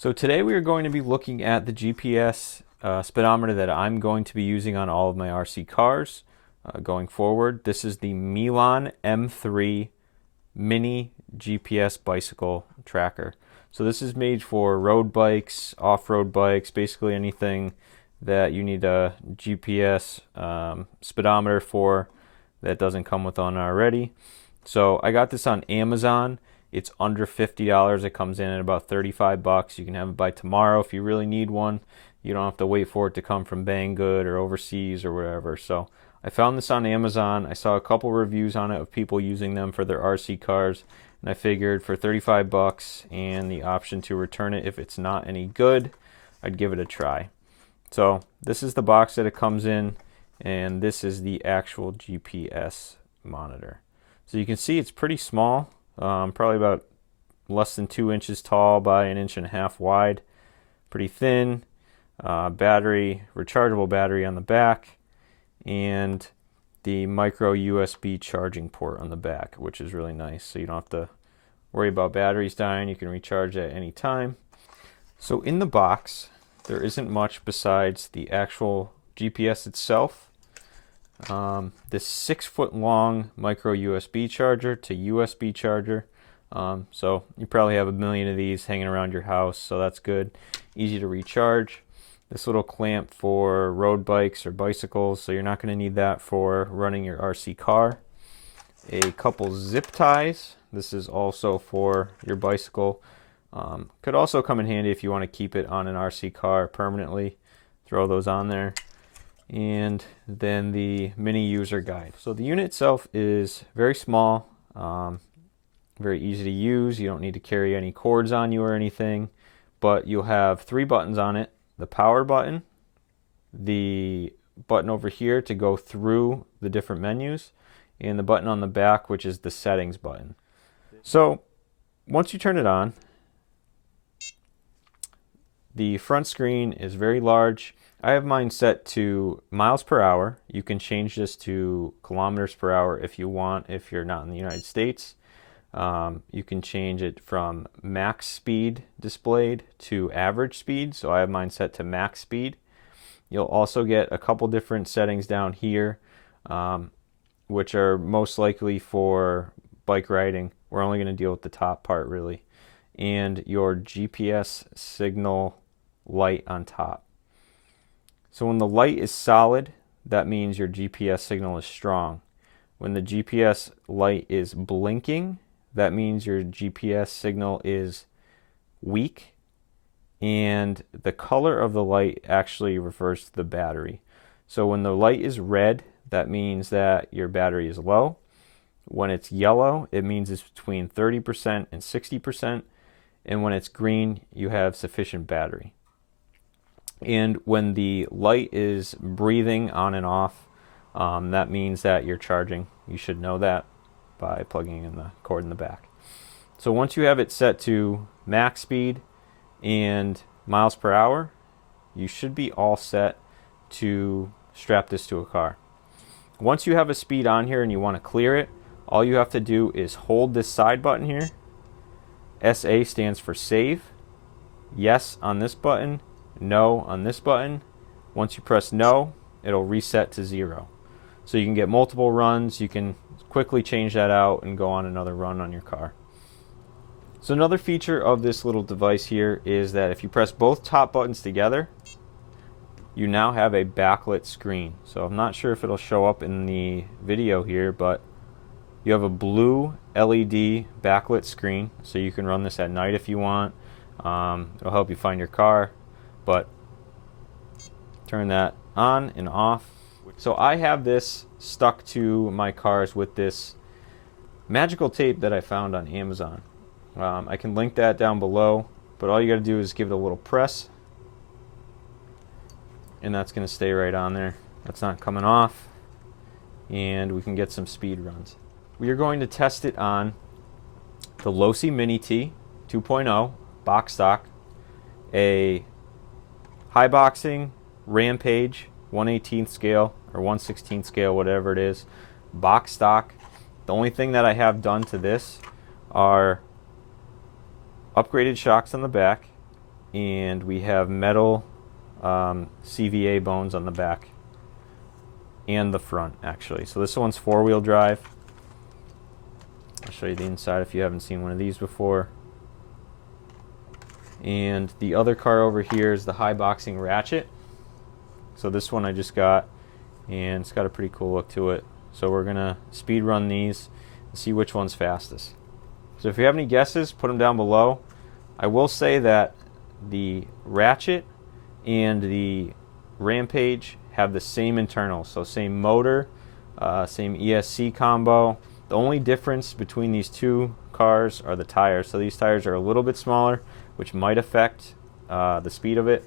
So today we are going to be looking at the GPS speedometer that I'm going to be using on all of my RC cars going forward. This is the Meilan M3 Mini GPS bicycle tracker. So this is made for road bikes, off-road bikes, basically anything that you need a GPS speedometer for that doesn't come with one already. So I got this on Amazon. It's under $50. It comes in at about 35 bucks. You can have it by tomorrow if you really need one. You don't have to wait for it to come from Banggood or overseas or wherever. So I found this on Amazon. I saw a couple reviews on it of people using them for their RC cars, and I figured for 35 bucks and the option to return it if it's not any good, I'd give it a try. So this is the box that it comes in, and this is the actual GPS monitor. So you can see it's pretty small. Probably about less than 2 inches tall by 1.5 inches wide. Pretty thin. Battery, rechargeable battery on the back, and the micro USB charging port on the back, which is really nice. So you don't have to worry about batteries dying. You can recharge at any time. So in the box, there isn't much besides the actual GPS itself. This 6-foot long micro USB charger to USB charger. So you probably have 1 million of these hanging around your house, so that's good. Easy to recharge. This little clamp for road bikes or bicycles, so you're not going to need that for running your RC car. A couple zip ties. This is also for your bicycle. Could also come in handy if you want to keep it on an RC car permanently. Throw those on there. And then the mini user guide. So the unit itself is very small, very easy to use. You don't need to carry any cords on you or anything, but you'll have 3 buttons on it: the power button, the button over here to go through the different menus, and the button on the back, which is the settings button. So once you turn it on, the front screen is very large. I have mine set to miles per hour. You can change this to kilometers per hour if you want, if you're not in the United States. You can change it from max speed displayed to average speed. So I have mine set to max speed. You'll also get a couple different settings down here, which are most likely for bike riding. We're only going to deal with the top part really. And your GPS signal light on top. So when the light is solid, that means your GPS signal is strong. When the GPS light is blinking, that means your GPS signal is weak. And the color of the light actually refers to the battery. So when the light is red, that means that your battery is low. When it's yellow, it means it's between 30% and 60%. And when it's green, you have sufficient battery. And when the light is breathing on and off, that means that you're charging. You should know that by plugging in the cord in the back. So once you have it set to max speed and miles per hour, you should be all set to strap this to a car. Once you have a speed on here and you want to clear it, all you have to do is hold this side button here. SA stands for save. Yes on this button. No on this button. Once you press no, it'll reset to 0. So you can get multiple runs. You can quickly change that out and go on another run on your car. So another feature of this little device here is that if you press both top buttons together, you now have a backlit screen. So I'm not sure if it'll show up in the video here, but you have a blue LED backlit screen. So you can run this at night if you want. It'll help you find your car. But turn that on and off. So I have this stuck to my cars with this magical tape that I found on Amazon. I can link that down below, but all you got to do is give it a little press, and that's going to stay right on there. That's not coming off, and we can get some speed runs. We are going to test it on the Losi Mini-T 2.0 box stock, a Haiboxing Rampage 1/18 scale or 1/16 scale, whatever it is, box stock. The only thing that I have done to this are upgraded shocks on the back and we have metal CVA bones on the back and the front, actually. So this one's 4-wheel drive. I'll show you the inside if you haven't seen one of these before. And the other car over here is the Haiboxing Ratchet. So this one I just got, and it's got a pretty cool look to it. So we're gonna speed run these and see which one's fastest. So if you have any guesses, put them down below. I will say that the Ratchet and the Rampage have the same internals, so same motor, same ESC combo. The only difference between these two cars are the tires. So these tires are a little bit smaller, which might affect the speed of it.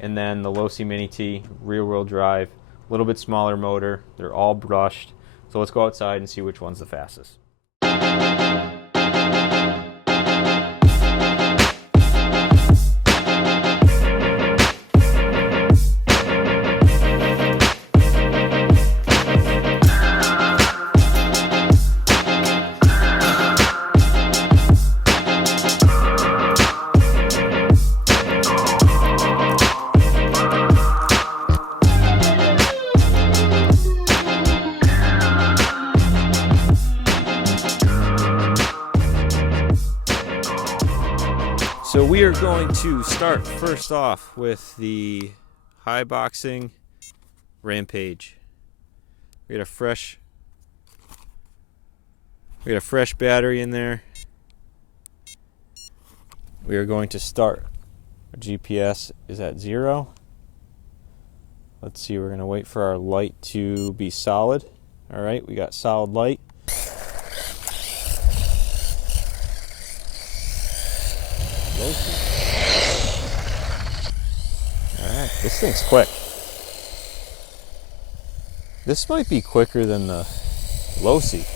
And then the Losi Mini-T, rear-wheel drive, a little bit smaller motor. They're all brushed. So let's go outside and see which one's the fastest. So we are going to start first off with the Haiboxing Rampage. We got a fresh battery in there. We are going to start. Our GPS is at 0. Let's see, we're going to wait for our light to be solid. All right, we got solid light. Alright, this thing's quick. This might be quicker than the Losi.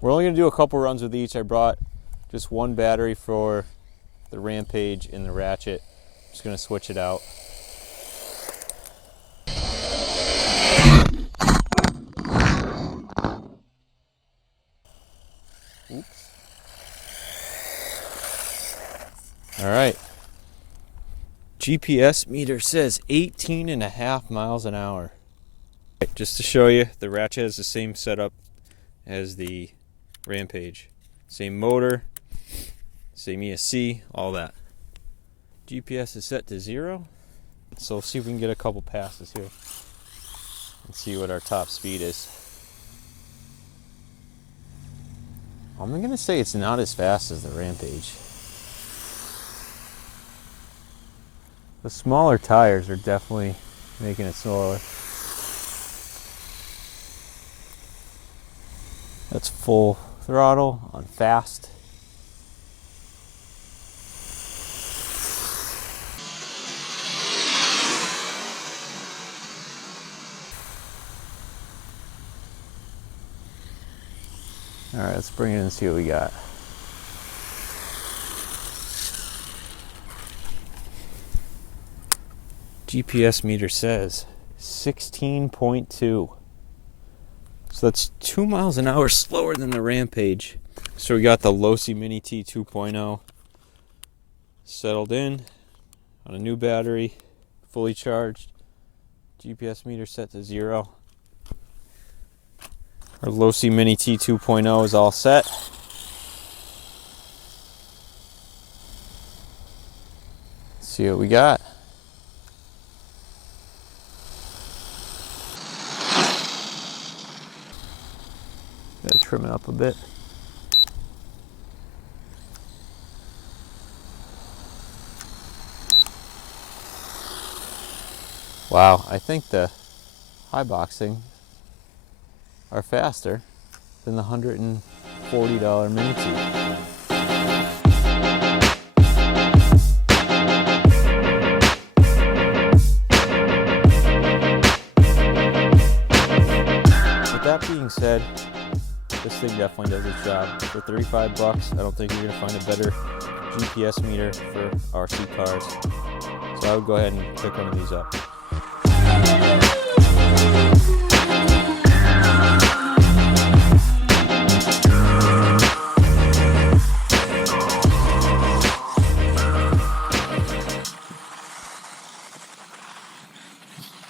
We're only going to do a couple runs with each. I brought just one battery for the Rampage and the Ratchet. Just going to switch it out. Oops. All right. GPS meter says 18.5 miles an hour. Right, just to show you, the Ratchet has the same setup as the Rampage. Same motor, same ESC, all that. GPS is set to 0. So we'll see if we can get a couple passes here and see what our top speed is. I'm going to say it's not as fast as the Rampage. The smaller tires are definitely making it slower. That's full throttle on fast. All right, let's bring it in and see what we got. GPS meter says 16.2. So that's 2 miles an hour slower than the Rampage. So we got the Losi Mini-T 2.0 settled in on a new battery, fully charged. GPS meter set to 0. Our Losi Mini-T 2.0 is all set. Let's see what we got. Gotta trim it up a bit. Wow, I think the Haiboxing are faster than the $140 Mini-T. With that being said, this thing definitely does its job. For 35 bucks, I don't think you're gonna find a better GPS meter for RC cars. So I would go ahead and pick one of these up.